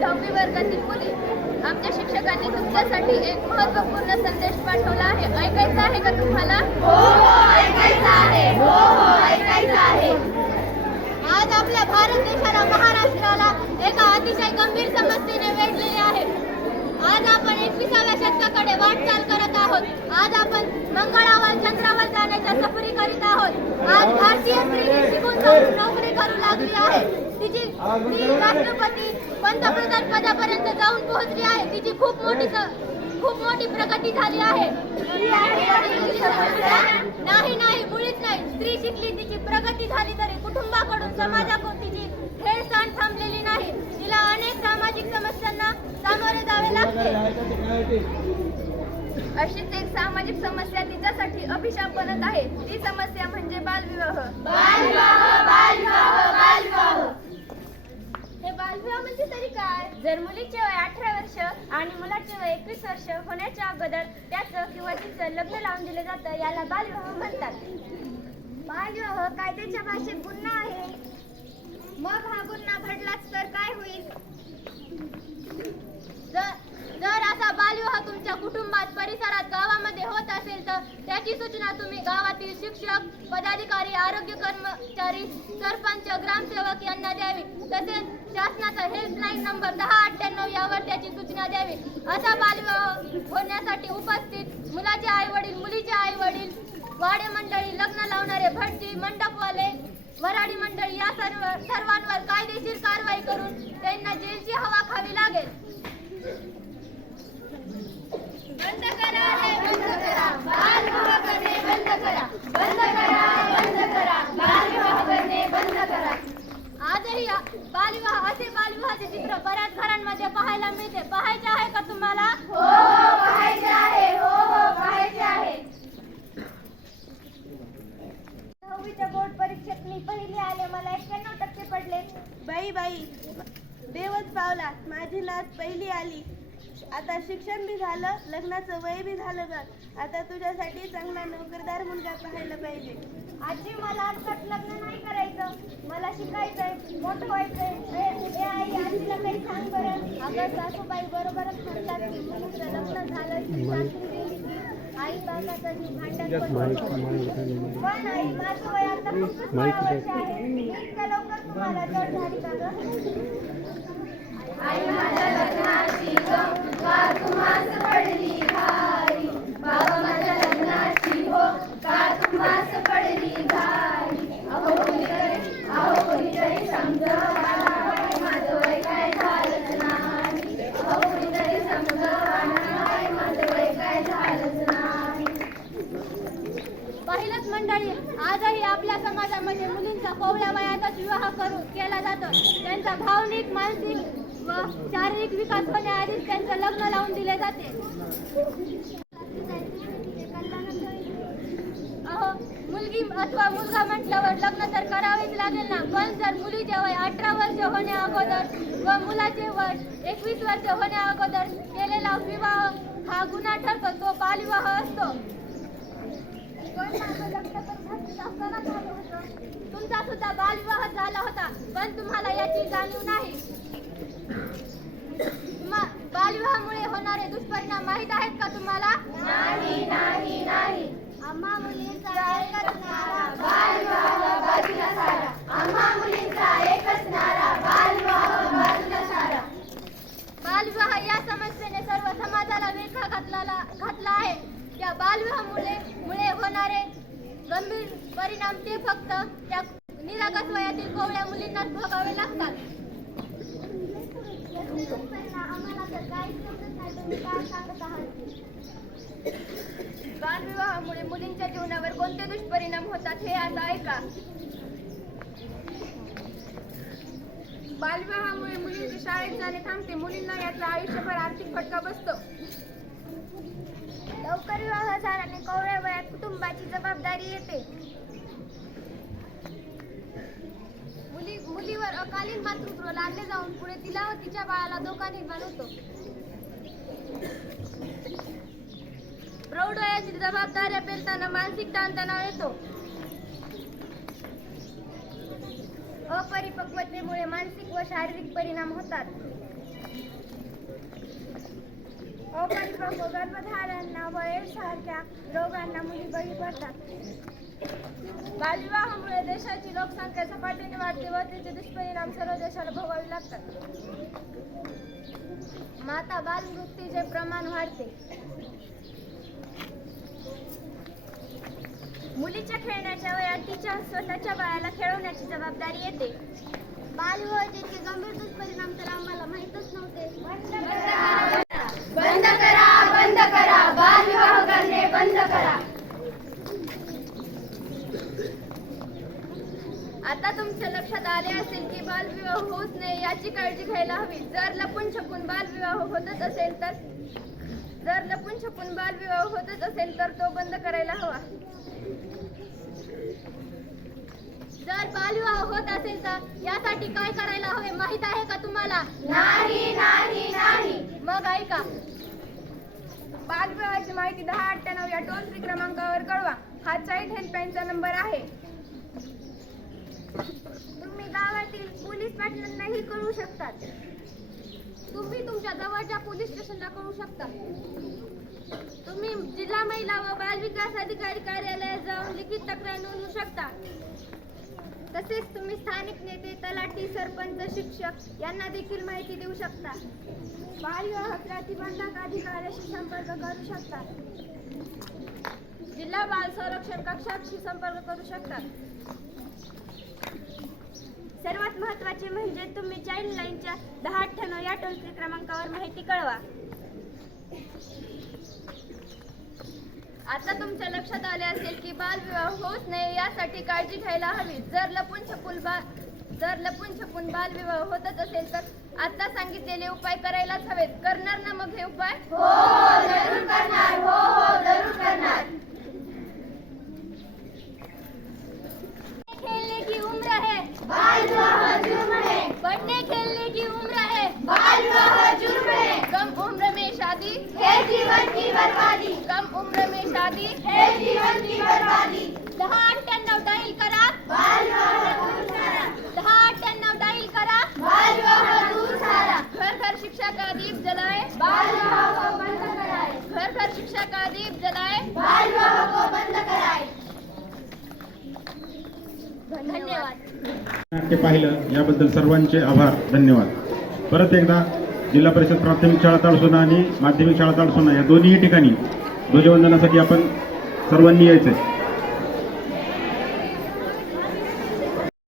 10वी वर्गातील मुली, आमच्या शिक्षकांनी तुमच्यासाठी एक महत्त्वपूर्ण संदेश पाठवला आहे. ऐकायचा आहे का तुम्हाला? हो ऐकायचं आहे. ऐकायचं आहे. आज आपल्या भारत देशाला, महाराष्ट्राला एका अतिशय गंभीर समस्येने वेढलेले आहे. आज आपण 21व्या शतकाकडे वाटचाल करत आहोत. आज आपण मंगळावर, चंद्रावर जाण्याच्या सफरी करीत आहोत. आज भारतीय स्त्री ही शिकून नोकरी करू लागली आहे. ती राष्ट्रपती, पंतप्रधान पदापर्यंत जाऊन पोहोचली आहे. तिची खूप मोठी प्रगती झाली आहे. नाही, मुळीच नाही. स्त्री शिकली, तिची प्रगती झाली तरी कुटुंबाकडून, समाजाकडून तिची हेळसांड थांबलेली नाही. तिला अनेक सामाजिक समस्यांना सामोरे जावे लागते. अशीच एक सामाजिक समस्या तिच्यासाठी अभिशाप बनत आहे. ती समस्या म्हणजे बालविवाह. हे बालविवाह म्हणजे तरी काय? जर मुलीचे वय 18 वर्ष आणि मुलाचे वय 21 वर्ष होण्याच्या अगोदर त्याचं किंवा तिचं लग्न लावून दिलं जातं, याला बालविवाह म्हणतात. बालविवाह कायद्याच्या भाषेत गुन्हा आहे. मग हा गुन्हा घडलाच तर काय होईल? जर असा बालविवाह तुमच्या कुटुंबात, परिसरात, गावामध्ये होत असेल तर त्याची सूचना तुम्ही गावातील शिक्षक, पदाधिकारी, आरोग्य कर्मचारी, सरपंच, ग्रामसेवक यांना द्यावी. तसेच शासनाचा हेल्पलाईन नंबर 1098 यावर त्याची सूचना द्यावी. असा बालविवाह होण्यासाठी उपस्थित मुलाचे आई-वडील, मुलीचे आई-वडील, वाडे मंडळी, लग्न लावणारे भटजी, मंडपवाले, वराडी मंडळी या सर्वांवर कायदेशीर कारवाई करून त्यांना जेलची हवा खावी लागेल. बंद करा हे बंद करा, बालविवाह करणे बंद करा. बंद करा हे बंद करा, बालविवाह करणे बंद करा. आजही असे बालविवाहाचे चित्र बऱ्याच घरांमध्ये पाहायला मिळते. पाहायचे आहे का तुम्हाला? हो पाहायचे आहे. पाहायचे आहे. 10वीच्या बोर्ड परीक्षेत मी पहिली आले. मला 91% पडले. बाई देवच पावला, माझी नात पहिली आली. आता शिक्षण बी झालं, लग्नाचं वय बी झालं ग. आता तुझ्यासाठी चांगला नोकरदार मुलगा पाहायला पाहिजे. आजी, मला आजकाल लग्न नाही करायचं. मला शिकायचंय, मोठं व्हायचंय. आई, आजीला काही सांग बरं. अगं सासूबाई बरोबरच म्हणतात की मुलीचं लग्न झालं की सासू गेली की आई बाबाचा जीव भांडण पडतो. पण आई, माझं वय आता फक्त 16 वर्ष आहे. मी इतक्या लवकर तुम्हाला जड झाली का गं? आई माझ्या लग्नाची का तुम्हास पडली घाई. बाबा माझ्या लग्नाची हो का तुम्हास पडली घाई. अहो कोणीतरी समजावा नाही, माझं वय काय झालंच नाही. अहो कोणीतरी समजावा नाही, माझं वय काय झालंच नाही. पहिलंच मंडळी, आजही आपल्या समाजामध्ये मुलींचा कोवळ्या वयातच विवाह केला जातो. त्यांचा भावनिक, मानसिक व शारीरिक विकास होण्याआधीच त्यांचं लग्न लावून दिले जाते. मुलगी अथवा मुलगा म्हटल्यावर लग्न तर करावेच लागेल ना. पण जर मुलीचे वय 18 वर्ष होण्या अगोदर व मुलाचे वय 21 वर्ष होण्या अगोदर केलेला विवाह हा गुन्हा ठरतो, तो बालविवाह असतो. तुमचा सुद्धा बालविवाह झाला होता, पण तुम्हाला याची जाणीव नाही. बालविवाहामुळे होणारे दुष्परिणाम माहीत आहेत का तुम्हाला? नाही. आम्हा मुलींचा एकच नारा, बालविवाह बाजूला सारा. आम्हा मुलींचा एकच नारा, बालविवाह बाजूला सारा. बालविवाह या समस्येने सर्व समाजाला वेठा घातला आहे. त्या बालविवाहामुळे होणारे गंभीर परिणाम ते फक्त त्या निरागस वयातील कोवळ्या मुलींनाच भोगावे लागतात. बालविवाहामुळे मुलींच्या जीवनावर कोणते दुष्परिणाम होतात हे आता ऐका. बालविवाहामुळे मुलींचे शाळेत जाणे थांबते. मुलींना याचा आयुष्यभर आर्थिक फटका बसतो. लवकर विवाह झाल्याने कोवळ्या वयात कुटुंबाची जबाबदारी येते. मुलीवर अकालीन मातृत्व लादले जाऊन पुढे तिला व तिच्या बाळाला धोका निर्माण होतो. प्रौढ वयाची जबाबदाऱ्या पेलताना मानसिक ताणतणाव येतो. अपरिपक्वतेमुळे मानसिक व शारीरिक परिणाम होतात. अपरिपक्व गर्भधारणा व एड्स सारख्या रोगांना मुली बळी पडतात. बालविवाहामुळे देशाची लोकसंख्या झपाट्याने वाढते व त्याचे दुष्परिणाम सर्व देशाला भोगावे लागतात. माता बालमृत्यूचे प्रमाण वाढते. मुलीच्या खेळण्याच्या वयात तिच्या स्वतःच्या बाळाला खेळवण्याची जबाबदारी येते. बालविवाहाचे गंभीर दुष्परिणाम तर आम्हाला माहीतच नव्हते. बंद करा, बंद करा, बालविवाह करणे बंद करा. आता तुमच्या लक्षात आले असेल की बालविवाह होऊच नये याची काळजी घ्यायला हवी. जर लपून छपून बालविवाह होतच असेल तर तो बंद करायला हवा. जर बालविवाह होत असेल तर यासाठी काय करायला हवे माहित आहे का तुम्हाला? नाही, नाही, नाही. मग ऐका. बालविवाहाची माहिती 1098 या टोल फ्री क्रमांकावर कळवा. हा चाइल्ड हेल्पलाईनचा नंबर आहे. तुम्ही गावातील पोलीस पाटलांनाही कळवू शकता. तुम्ही तुमच्या जवळच्या पोलीस स्टेशनला कळवू शकता. तुम्ही जिल्हा महिला व बाल विकास अधिकारी कार्यालयात जाऊन लिखित तक्रार नोंदवू शकता. तसेच तुम्ही स्थानिक नेते, तलाठी, सरपंच, शिक्षक यांना देखील माहिती देऊ शकता. बालविवाह प्रतिबंधक अधिकाऱ्याशी संपर्क करू शकता. जिल्हा बाल संरक्षण कक्षाशी संपर्क करू शकता. सर्वात महत्त्वाचे म्हणजे तुम्ही चाइल्ड लाईनच्या 1098 या टोल फ्री क्रमांकावर माहिती कळवा. आता तुमच्या लक्षात आले असेल की बालविवाह होऊच नये यासाठी काळजी घ्यायला हवी. जर लपून छपून बालविवाह होतच असेल तर आता सांगितलेले उपाय करायलाच हवेत. करणार ना मग हे उपाय? हो, जरूर करणार. हो, जरूर करणार. खेलने की उम्र है, बालविवाह जुर्म है. पढ़ने खेलने की उम्र है, बालविवाह जुर्म है. कम उम्र में शादी है जीवन की बर्बादी. कम उम्र में शादी है जीवन की बर्बादी. 1098 डायल करा. बालविवाह दूर सारा. 1098 डायल करा. बालविवाह दूर सारा. घर घर शिक्षा का दीप जलाए. बालविवाह को बंद कराए. घर घर शिक्षा का दीप जलाए. बालविवाह को बंद कराए. धन्यवाद. नाट्य पाहिलं याबद्दल सर्वांचे आभार. धन्यवाद. परत एकदा जिल्हा परिषद प्राथमिक शाळा ताळसोना आणि माध्यमिक शाळा ताळसोना या दोन्ही ठिकाणी ध्वजवंदनासाठी आपण सर्वांनी यायचंय.